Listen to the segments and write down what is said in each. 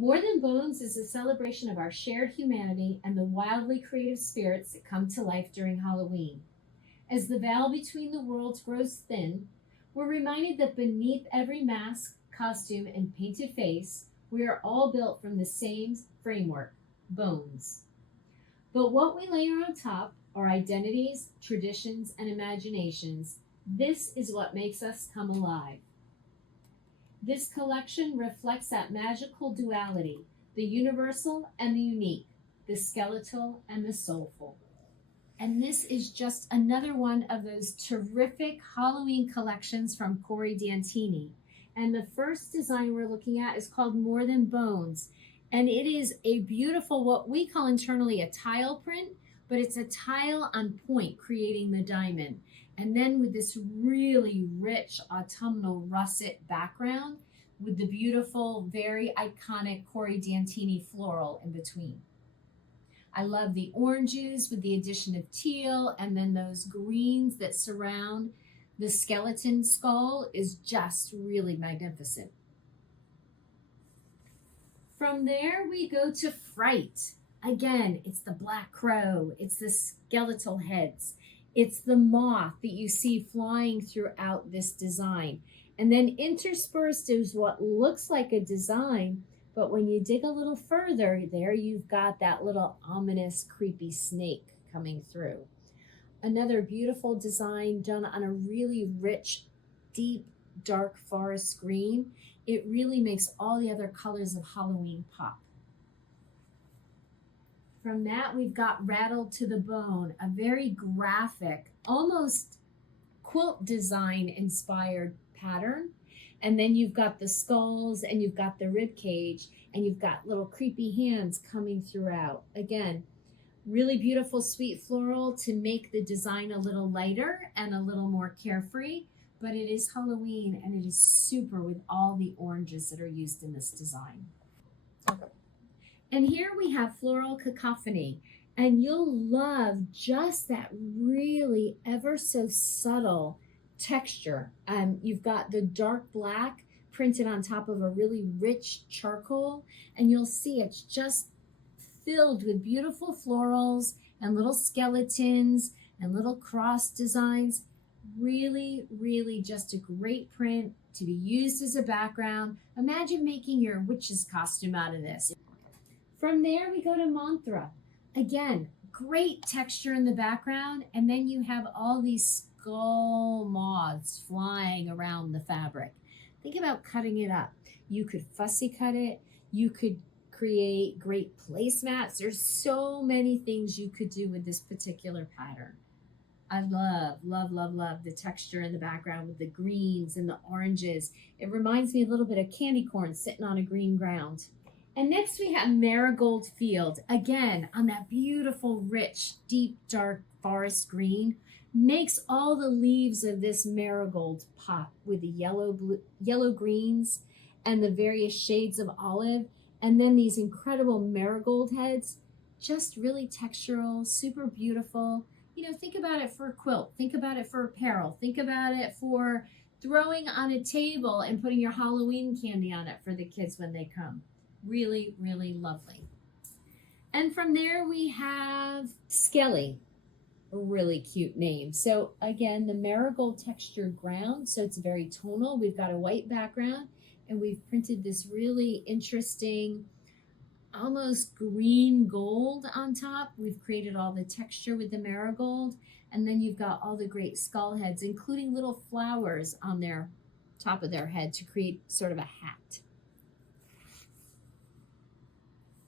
More Than Bones is a celebration of our shared humanity and the wildly creative spirits that come to life during Halloween. As the veil between the worlds grows thin, we're reminded that beneath every mask, costume, and painted face, we are all built from the same framework, bones. But what we layer on top, our identities, traditions, and imaginations, this is what makes us come alive. This collection reflects that magical duality, the universal and the unique, the skeletal and the soulful. And this is just another one of those terrific Halloween collections from Cori Dantini. And the first design we're looking at is called More Than Bones. And it is a beautiful, what we call internally a tile print, but it's a tile on point creating the diamond. And then with this really rich autumnal russet background with the beautiful, very iconic Cori Dantini floral in between. I love the oranges with the addition of teal, and then those greens that surround the skeleton skull is just really magnificent. From there, we go to Fright. Again, it's the black crow, it's the skeletal heads, it's the moth that you see flying throughout this design. And then interspersed is what looks like a design, but when you dig a little further, there you've got that little ominous, creepy snake coming through. Another beautiful design done on a really rich, deep, dark forest green. It really makes all the other colors of Halloween pop. From that, we've got Rattled to the Bone, a very graphic, almost quilt design inspired pattern. And then you've got the skulls and you've got the rib cage and you've got little creepy hands coming throughout. Again, really beautiful sweet floral to make the design a little lighter and a little more carefree, but it is Halloween and it is super with all the oranges that are used in this design. And here we have Floral Cacophony, and you'll love just that really ever so subtle texture. You've got the dark black printed on top of a really rich charcoal, and you'll see it's just filled with beautiful florals and little skeletons and little cross designs. Really, really just a great print to be used as a background. Imagine making your witch's costume out of this. From there, we go to Mantra. Again, great texture in the background, and then you have all these skull moths flying around the fabric. Think about cutting it up. You could fussy cut it. You could create great placemats. There's so many things you could do with this particular pattern. I love the texture in the background with the greens and the oranges. It reminds me a little bit of candy corn sitting on a green ground. And next we have Marigold Field, again on that beautiful, rich, deep, dark forest green. Makes all the leaves of this marigold pop with the yellow greens and the various shades of olive. And then these incredible marigold heads, just really textural, super beautiful. You know, think about it for a quilt, think about it for apparel, think about it for throwing on a table and putting your Halloween candy on it for the kids when they come. Really, really lovely. And from there we have Skelly, a really cute name. So again, the marigold texture ground, so it's very tonal. We've got a white background and we've printed this really interesting, almost green gold on top. We've created all the texture with the marigold, and then you've got all the great skull heads, including little flowers on their top of their head to create sort of a hat.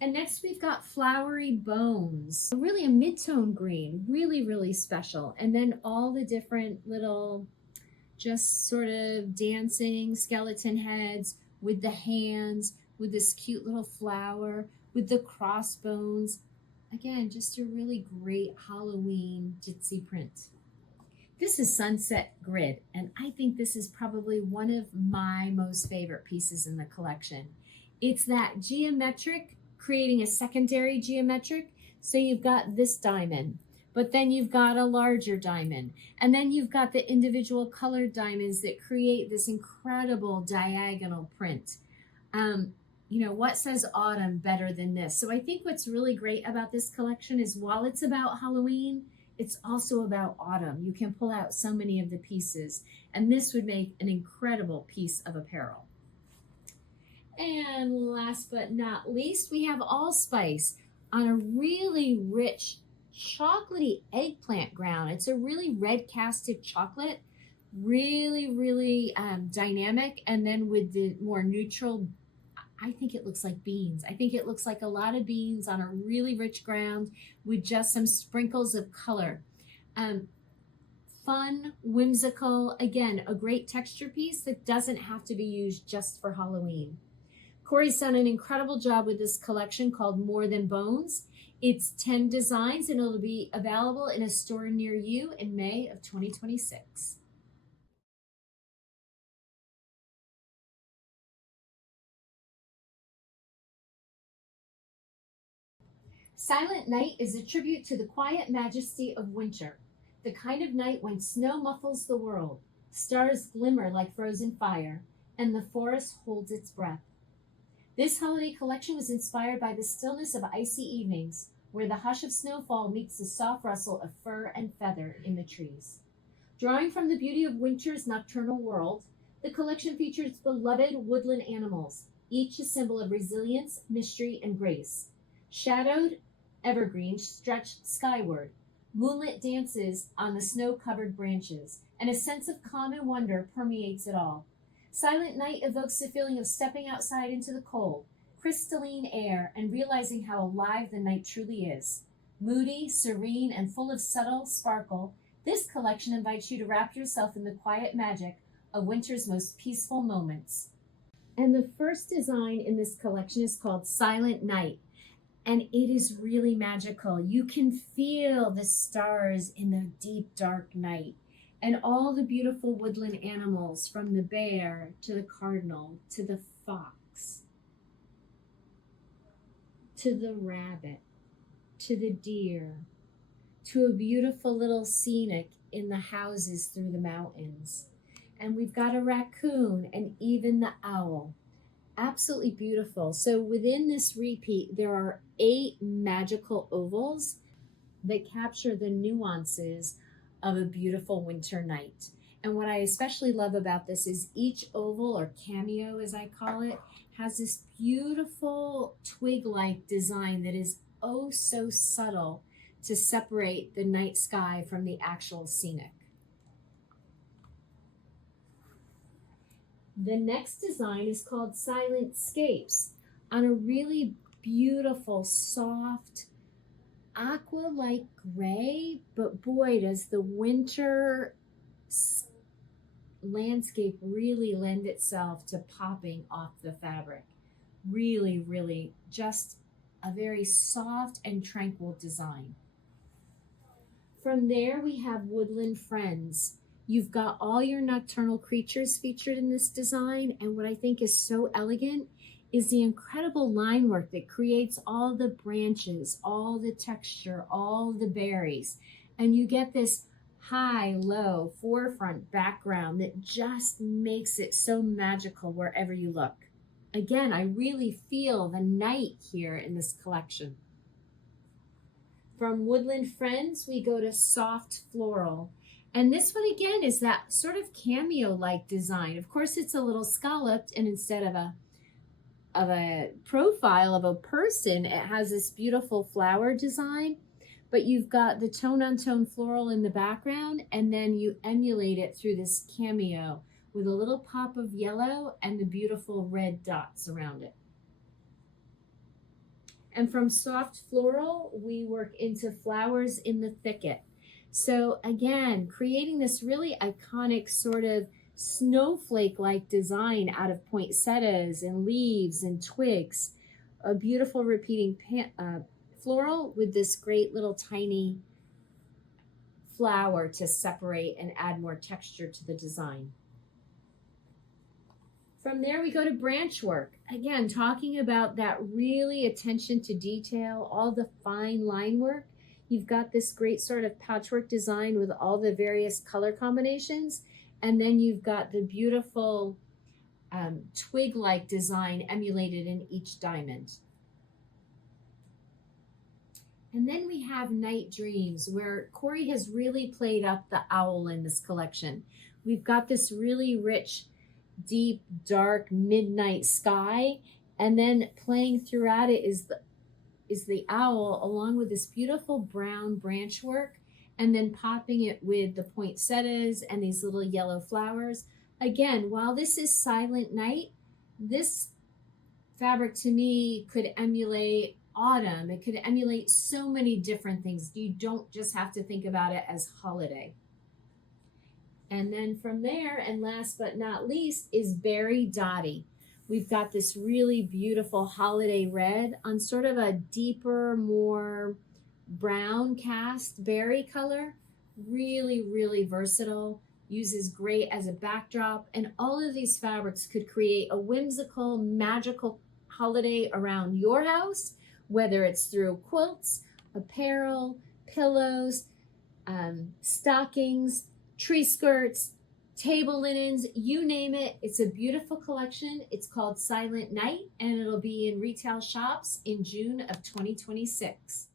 And next we've got Flowery Bones, really a mid-tone green, really, really special. And then all the different little, just sort of dancing skeleton heads with the hands, with this cute little flower, with the crossbones. Again, just a really great Halloween gypsy print. This is Sunset Grid, and I think this is probably one of my most favorite pieces in the collection. It's that geometric, creating a secondary geometric. So you've got this diamond, but then you've got a larger diamond, and then you've got the individual colored diamonds that create this incredible diagonal print. what says autumn better than this? So I think what's really great about this collection is while it's about Halloween, it's also about autumn. You can pull out so many of the pieces, and this would make an incredible piece of apparel. And last but not least, we have allspice on a really rich chocolatey eggplant ground. It's a really red casted chocolate, really dynamic. And then with the more neutral, I think it looks like beans. I think it looks like a lot of beans on a really rich ground with just some sprinkles of color. Fun, whimsical, again, a great texture piece that doesn't have to be used just for Halloween. Cori's done an incredible job with this collection called More Than Bones. It's 10 designs and it'll be available in a store near you in May of 2026. Silent Night is a tribute to the quiet majesty of winter, the kind of night when snow muffles the world, stars glimmer like frozen fire, and the forest holds its breath. This holiday collection was inspired by the stillness of icy evenings, where the hush of snowfall meets the soft rustle of fur and feather in the trees. Drawing from the beauty of winter's nocturnal world, the collection features beloved woodland animals, each a symbol of resilience, mystery, and grace. Shadowed evergreens stretch skyward, moonlit dances on the snow-covered branches, and a sense of calm and wonder permeates it all. Silent Night evokes the feeling of stepping outside into the cold, crystalline air and realizing how alive the night truly is. Moody, serene, and full of subtle sparkle, this collection invites you to wrap yourself in the quiet magic of winter's most peaceful moments. And the first design in this collection is called Silent Night, and it is really magical. You can feel the stars in the deep, dark night. And all the beautiful woodland animals, from the bear to the cardinal to the fox to the rabbit to the deer to a beautiful little scenic in the houses through the mountains. And we've got a raccoon and even the owl. Absolutely beautiful. So within this repeat, there are 8 magical ovals that capture the nuances of a beautiful winter night. And what I especially love about this is each oval, or cameo as I call it, has this beautiful twig-like design that is oh so subtle to separate the night sky from the actual scenic. The next design is called Silent Scapes on a really beautiful, soft, aqua-like gray, but boy, does the winter landscape really lend itself to popping off the fabric. Really just a very soft and tranquil design. From there, we have Woodland Friends. You've got all your nocturnal creatures featured in this design, and what I think is so elegant is the incredible line work that creates all the branches, all the texture, all the berries. And you get this high, low, forefront background that just makes it so magical wherever you look. Again, I really feel the night here in this collection. From Woodland Friends, we go to Soft Floral. And this one again is that sort of cameo-like design. Of course, it's a little scalloped, and instead of a profile of a person, it has this beautiful flower design, but you've got the tone-on-tone floral in the background, and then you emulate it through this cameo with a little pop of yellow and the beautiful red dots around it. And from Soft Floral, we work into Flowers in the Thicket. So again, creating this really iconic sort of snowflake-like design out of poinsettias and leaves and twigs. A beautiful repeating floral with this great little tiny flower to separate and add more texture to the design. From there, we go to branch work. Again, talking about that really attention to detail, all the fine line work. You've got this great sort of patchwork design with all the various color combinations. And then you've got the beautiful twig-like design emulated in each diamond. And then we have Night Dreams, where Cori has really played up the owl in this collection. We've got this really rich, deep, dark midnight sky, and then playing throughout it is the owl, along with this beautiful brown branch work, and then popping it with the poinsettias and these little yellow flowers. Again, while this is silent night, this fabric to me could emulate autumn. It could emulate so many different things. You don't just have to think about it as holiday. And then from there, and last but not least, is Berry Dotty. We've got this really beautiful holiday red on sort of a deeper, more brown cast berry color. Really, really versatile. Uses gray as a backdrop. And all of these fabrics could create a whimsical, magical holiday around your house, whether it's through quilts, apparel, pillows, stockings, tree skirts, table linens, you name it. It's a beautiful collection. It's called Silent Night, and it'll be in retail shops in June of 2026.